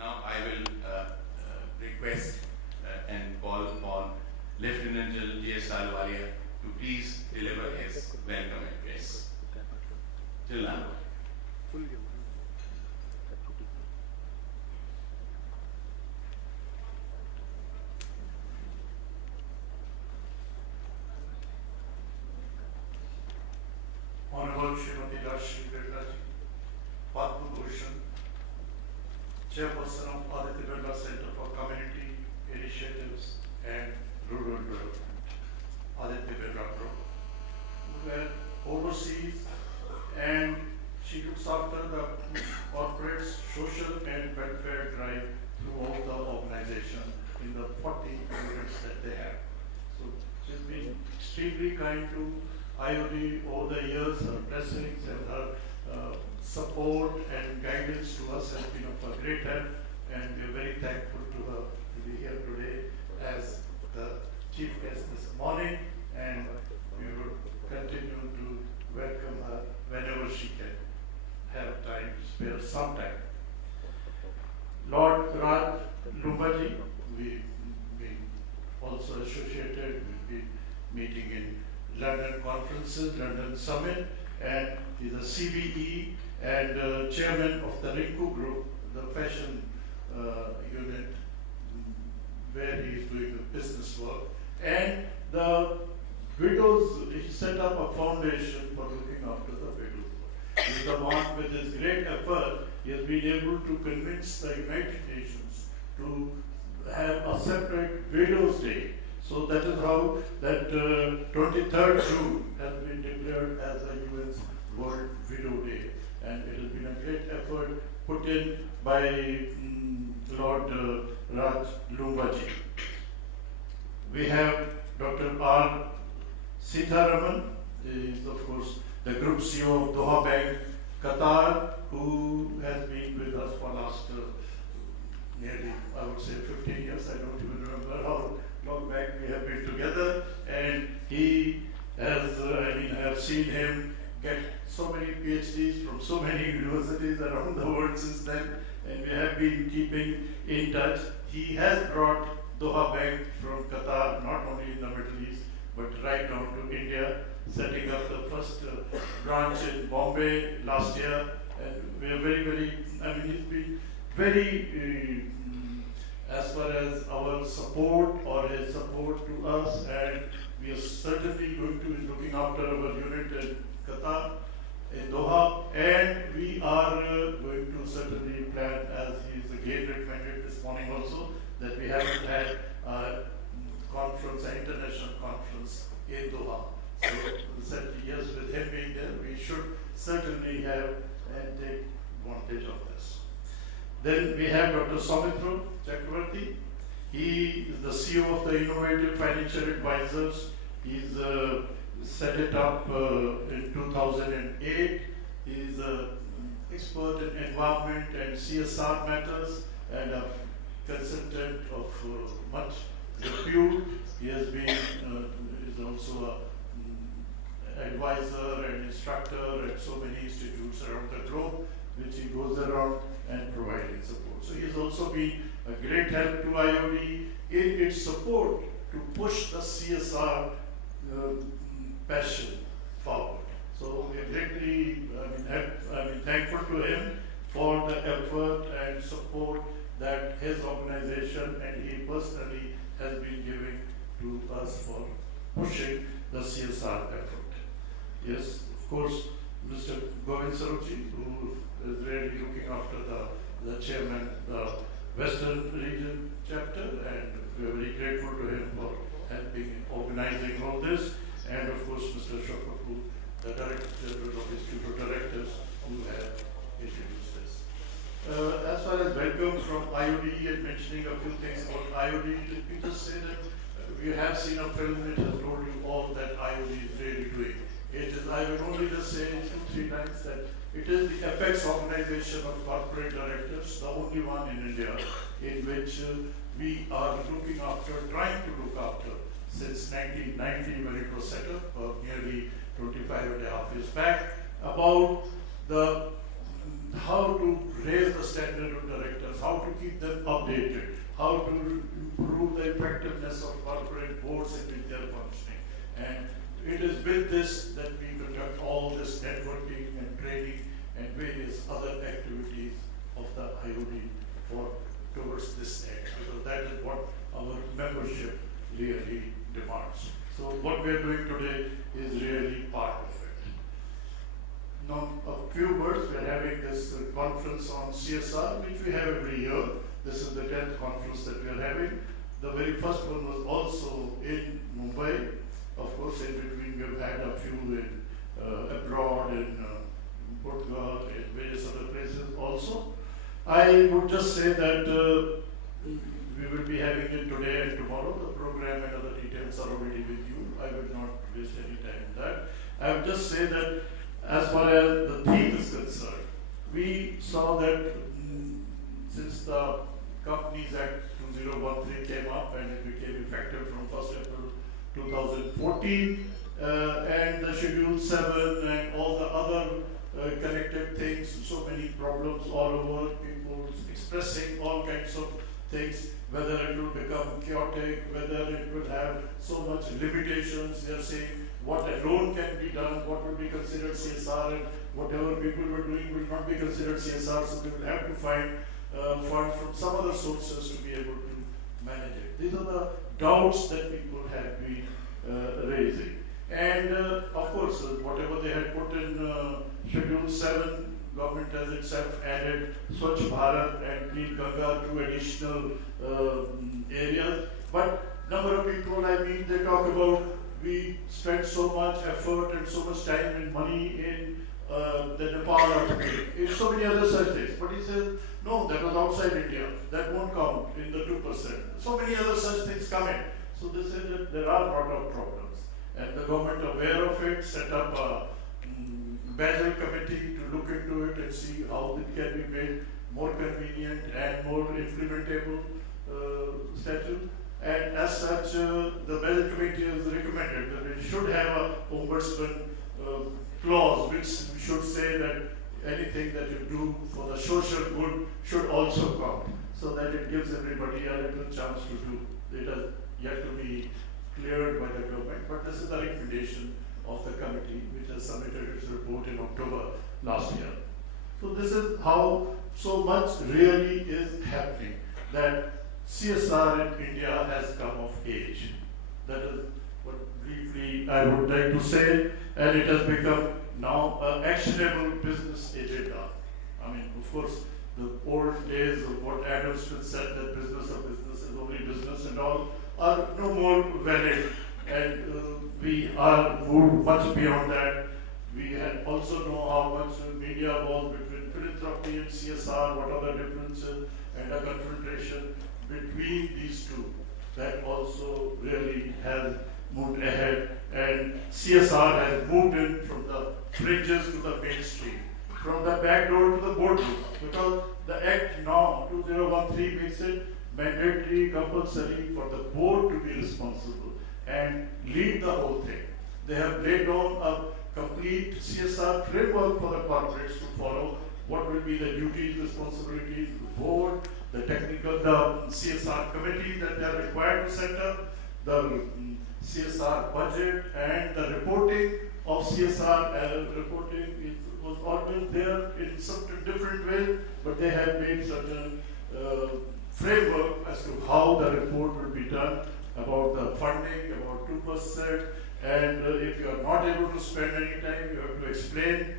Now I will request and call upon Lieutenant General J.S. Ahluwalia to please deliver his welcome address. General Ahluwalia. Honorable Srimati Rashmi Birla ji, Padma Bhushan, Chairperson of Aditya Birla Center for Community Initiatives and Rural Development, Aditya Birla Group, where overseas and she looks after the corporate social and welfare drive throughout the organization in the 40 units that they have. So she's been extremely kind to IOD over the years. Her blessings and her support and guidance to us has been of a great help, and we are very thankful to her to be here today as the chief guest this morning, and we will continue to welcome her whenever she can have time to spare some time. Lord Raj Lumbaji, we've been also associated, we've been meeting in London conferences, London Summit, and he's a CBE and chairman of the Rinku Group, the fashion unit where he is doing the business work. And the widows, he set up a foundation for looking after the widows. He's the one with his great effort, he has been able to convince the United Nations to have a separate Widows Day. So that is how that 23rd June has been declared as the UN's World Widow Day. And it has been a great effort put in by Lord Raj Lumbaji. We have Dr. R. Sitharaman, is of course the Group CEO of Doha Bank, Qatar, who has been with us for last nearly, I would say 15 years. I don't even remember how long back we have been together, and he has, I have seen him get so many PhDs from so many universities around the world since then, and we have been keeping in touch. He has brought Doha Bank from Qatar, not only in the Middle East, but right down to India, setting up the first branch in Bombay last year, and we are very, he's been very as far as our support or his support to us, and we are certainly going to be looking after our unit in Qatar, in Doha, and we are going to certainly plan, as he is again recommended this morning also, that we haven't had a conference, an international conference in Doha. So certainly, yes, with him being there, we should certainly have and take advantage of this. Then we have Dr. Soumitra Chakravarti. He is the CEO of the Innovative Financial Advisors. He's set it up in 2008. He's an expert in environment and CSR matters and a consultant of much repute. He has been is also an advisor and instructor at so many institutes around the globe, which he goes around and providing support. So he has also been a great help to IOD in its support to push the CSR passion forward. So we are greatly thankful to him for the effort and support that his organization and he personally has been giving to us for pushing the CSR effort. Yes, of course, Mr. Govind Saroji, who is really looking after the chairman, the Western Region chapter, and we are very grateful to him for helping in organizing all this. And of course, Mr. Shokapu, the Director General of Institute of Directors, who have introduced this. As far as welcome from IOD and mentioning a few things about IOD, let me just say that we have seen a film that has told you all that IOD is really doing. It is, I will only just say 2-3 lines that it is the apex organization of corporate directors, the only one in India in which we are looking after, trying to look after since 1990 when it was set up, nearly 25.5 years back, about how to raise the standard of directors, how to keep Now, a few words. We are having this conference on CSR, which we have every year. This is the 10th conference that we are having. The very first one was also in Mumbai. Of course, in between we've had a few in abroad, in Portugal, in various other places also. I would just say that we will be having it today and tomorrow. The program and other details are already with you. I will not waste any time on that. I would just say that as far as the theme is concerned, we saw that since the Companies Act 2013 came up and it became effective from 1st April 2014, and the Schedule 7 and all the other connected things, so many problems all over, people expressing all kinds of things, whether it will become chaotic, whether it will have so much limitations. They are saying what alone can be done, what will be considered CSR, and whatever people were doing will not be considered CSR, so they will have to find funds from some other sources to be able to manage it. These are the doubts that people have been raising. And of course, whatever they had put in Schedule 7, government has itself added Swachh Bharat and Clean Ganga, 2 additional areas. But number of people, they talk about we spent so much effort and so much time and money in the Nepal earthquake, in so many other such things. But he says, no, that was outside India. That won't count in the 2%. So many other such things come in. So they say that there are a lot of problems. And the government, aware of it, set up a Basel committee to look into it and see how it can be made more convenient and more implementable statute. And as such, the Basel committee has recommended that it should have a ombudsman clause which should say that anything that you do for the social good should also count, so that it gives everybody a little chance to do. It has yet to be cleared by the government, but this is the recommendation of the committee which has submitted its report in October last year. So this is how so much really is happening, that CSR in India has come of age. That is what briefly I would like to say, and it has become now an actionable business agenda. I mean, of course, the old days of what Adam Smith said, that business of business is only business and all, are no more valid, and we are moved much beyond that. We also know how much media was between philanthropy and CSR, what are the differences, and a confrontation between these two. That also really has moved ahead, and CSR has moved in from the fringes to the mainstream, from the back door to the boardroom, because the Act now 2013 makes it mandatory, compulsory for the board to be responsible and lead the whole thing. They have laid down a complete CSR framework for the corporates to follow. What will be the duties, responsibilities of the board, the CSR committee that they are required to set up, the CSR budget, and the reporting of CSR. Reporting was always there in some different ways, but they have made certain framework as to how the report will be done, about the funding, about 2%, and if you are not able to spend any time, you have to explain,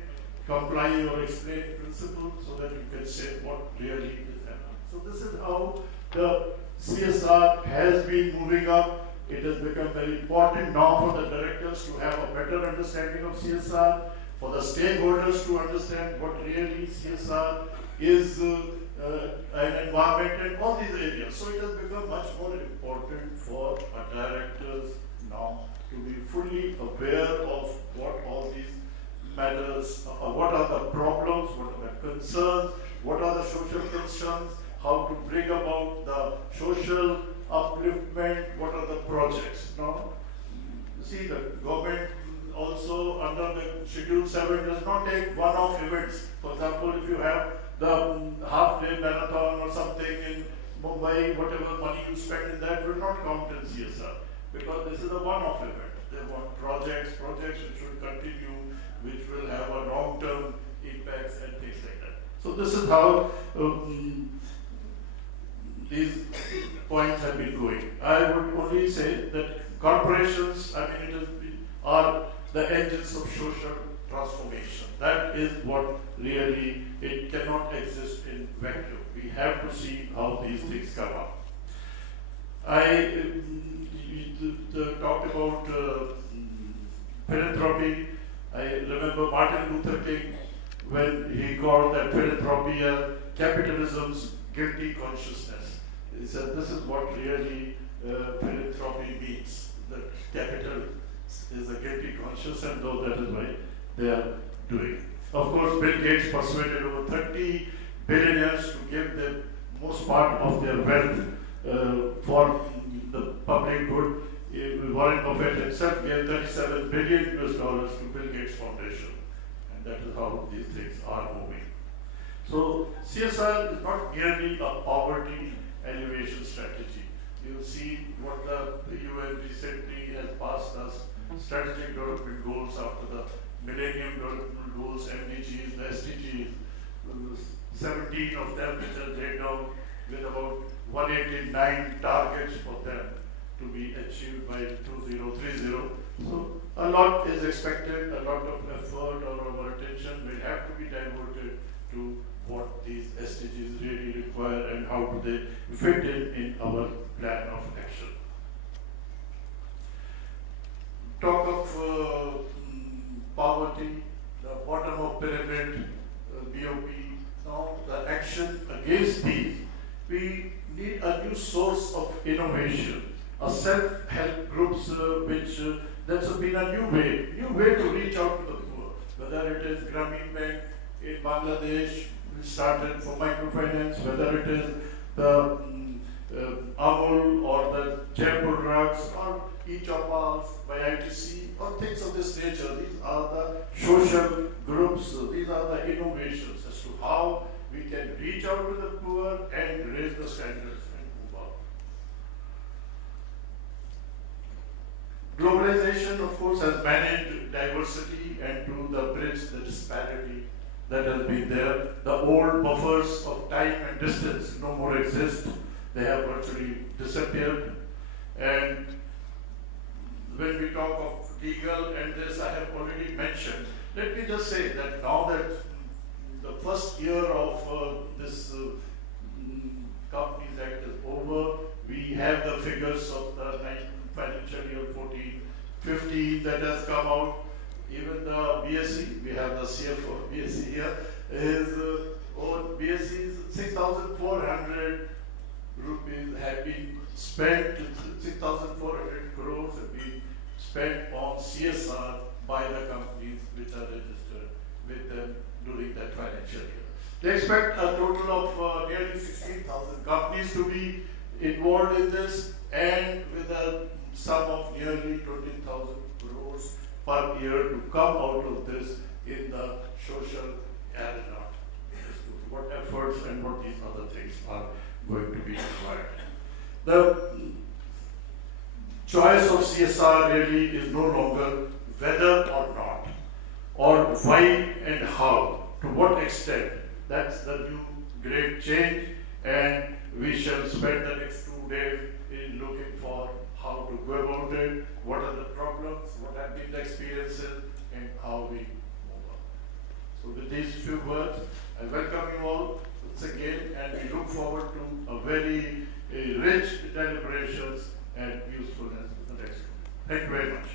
comply or explain principle so that you can say what really is happening. So this is how the CSR has been moving up. It has become very important now for the directors to have a better understanding of CSR, for the stakeholders to understand what really CSR is, an environment and all these areas. So it has become much more important for our directors now to be fully aware of what all these matters, what are the problems, what are the concerns, what are the social concerns, how to bring about the social upliftment, what are the projects. Now, see, the government also under the Schedule 7 does not take one-off events. For example, if you have the half-day marathon or something in Mumbai, whatever money you spend in that will not count in CSR, because this is a one-off event. They want projects which should continue, which will have a long-term impacts and things like that. So this is how these points have been going. I would only say that corporations, are the engines of social transformation. That is what really, it cannot exist in vacuum. We have to see how these things come up. Talked about philanthropy. I remember Martin Luther King when he called that philanthropy capitalism's guilty consciousness. He said this is what really philanthropy means. That capital is a guilty conscience, and though that is why they are doing. Of course, Bill Gates persuaded over 30 billionaires to give the most part of their wealth for the public good. Warren Buffett himself gave $37 billion to Bill Gates Foundation, and that is how these things are moving. So CSR is not merely a poverty alleviation strategy. You see what the UN recently has passed as strategic development goals after the Millennium Development Goals, MDGs, the SDGs, 17 of them which are laid down with about 189 targets for them to be achieved by 2030. So a lot is expected, a lot of effort or our attention will have to be diverted to what these SDGs really require and how do they fit in our plan of action. Talk of poverty, the bottom of pyramid, BOP, now the action against these, we need a new source of innovation, a self-help groups that's been a new way to reach out to the poor, whether it is Grameen Bank in Bangladesh, we started for microfinance, whether it is the Amul or the Jaipur drugs or e-choppers by ITC or things of this nature. These are the social groups, these are the innovations as to how we can reach out to the poor and raise the standards and move on. Globalization, of course, has managed diversity and to the bridge the disparity that has been there. The old buffers of time and distance no more exist. They have virtually disappeared. And when we talk of legal and this, I have already mentioned. Let me just say that now that the first year of this Companies Act is over, we have the figures of the financial year 14-15 that has come out. Even the BSc, we have the CFO BSc here, is BSc's 6,400 rupees have been spent, 6,400 crores have been spent on CSR by the companies which are registered with them during that financial year. They expect a total of nearly 16,000 companies to be involved in this, and with a sum of nearly 20,000 crores per year to come out of this in the social arena. What efforts and what these other things are going to be required. The choice of CSR really is no longer whether or not, or why and how, to what extent. That's the new great change, and we shall spend the next 2 days in looking for how to go about it, what are the problems, what have been the experiences, and how we move on. So with these few words, I welcome you all once again, and we look forward to a very rich deliberations and usefulness in the next. Thank you very much.